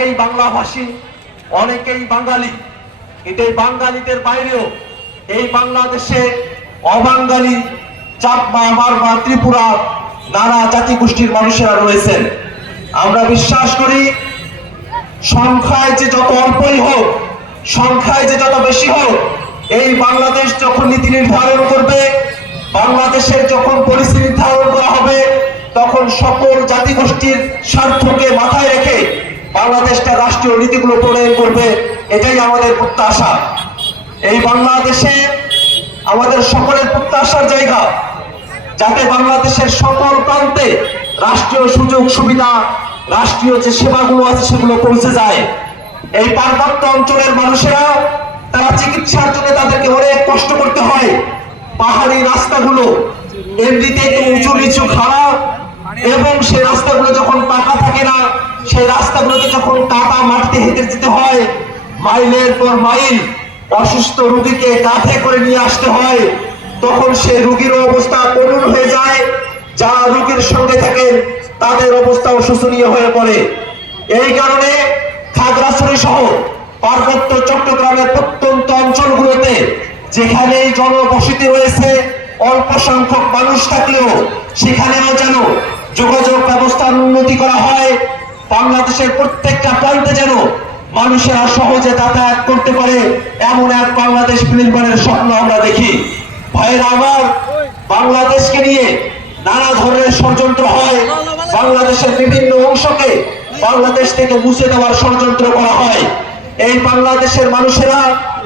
অনেকেই বাংলাভাষী, অনেকেই বাঙালি, কিন্তু এই বাঙালিদের বাইরেও এই বাংলাদেশে অবাঙালি, চাকমা, মারমা, ত্রিপুরা, নানা জাতি গোষ্ঠীর মানুষেরা রয়েছেন। আমরা বিশ্বাস করি সংখ্যায় যে যত অল্পই হোক, সংখ্যায় যে যত বেশি হোক, এই বাংলাদেশ যখন নীতি নির্ধারণ করবে, বাংলাদেশের যখন পলিসি নির্ধারণ করা হবে, তখন সকল জাতি গোষ্ঠীর স্বার্থকে মাথায় রেখে বাংলাদেশটা রাষ্ট্রীয় নীতিগুলো প্রণয়ন করবে। এটাই আমাদের প্রত্যাশা। এই বাংলাদেশে আমাদের সকলের প্রত্যাশার জায়গা, যাতে বাংলাদেশের সকল প্রান্তে রাষ্ট্রীয় সুযোগ সুবিধা, রাষ্ট্রীয় যে সেবাগুলো আছে সেগুলো পৌঁছে যায়। এই পার্বত্য অঞ্চলের মানুষেরা তারা চিকিৎসার জন্য তাদেরকে অনেক কষ্ট করতে হয়। পাহাড়ি রাস্তাগুলো এমনিতে একটু উঁচু নিচু খারাপ, এবং সেই রাস্তাগুলো যখন পাকা থাকে না, সেই রাস্তাগুলোতে যখন কাটা মাটিতে হেঁটে যেতে হয়, মাইলের পর মাইল অসুস্থ রোগীকে কাঁধে করে নিয়ে আসতে হয়, তখন সেই রোগীর অবস্থা করুণ হয়ে যায়। যারা রোগীর সঙ্গে থাকেন তাদের অবস্থাও শোচনীয় হয়ে পড়ে। এই কারণে খাগড়াছড়ি সহ পার্বত্য চট্টগ্রামের প্রত্যন্ত অঞ্চলগুলোতে যেখানেই জনবসতি রয়েছে, অল্প সংখ্যক মানুষ থাকলেও সেখানেও যেন যোগাযোগ ব্যবস্থার উন্নতি করা হয়। বাংলাদেশের প্রত্যেকটা প্রান্তে যেন মানুষেরা সহজে যাতায়াত করতে পারে, এমন এক বাংলাদেশ নির্মাণের স্বপ্ন আমরা দেখি। ভাইয়েরা আমার, বাংলাদেশকে নিয়ে নানা ধরনের ষড়যন্ত্র হয়। বাংলাদেশের বিভিন্ন অংশকে বাংলাদেশ থেকে মুছে দেওয়ার ষড়যন্ত্র করা হয়। এই বাংলাদেশের মানুষেরা,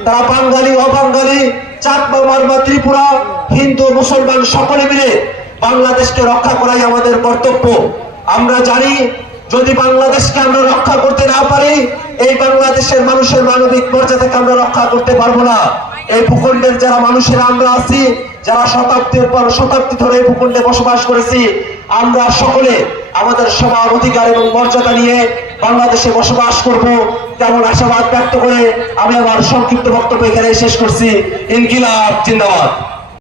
তারা বাঙালি, অবাঙালি, চাকমা, মারমা, ত্রিপুরা, হিন্দু, মুসলমান সকলে মিলে বাংলাদেশকে রক্ষা করাই আমাদের কর্তব্য। আমরা জানি যদি বাংলাদেশকে আমরা রক্ষা করতে না পারি, এই বাংলাদেশের মানুষের মানবিক মর্যাদাকে আমরা রক্ষা করতে পারবো না। এই ভূখণ্ডের যারা মানুষেরা আমরা আছি, যারা শতাব্দীর পর শতাব্দী ধরে এই ভূখণ্ডে বসবাস করেছি, আমরা সকলে আমাদের সবার অধিকার এবং মর্যাদা নিয়ে বাংলাদেশে বসবাস করব, তেমন আশাবাদ ব্যক্ত করে আমি আমার সংক্ষিপ্ত বক্তব্য এখানে শেষ করছি। ইনকিলাব জিন্দাবাদ।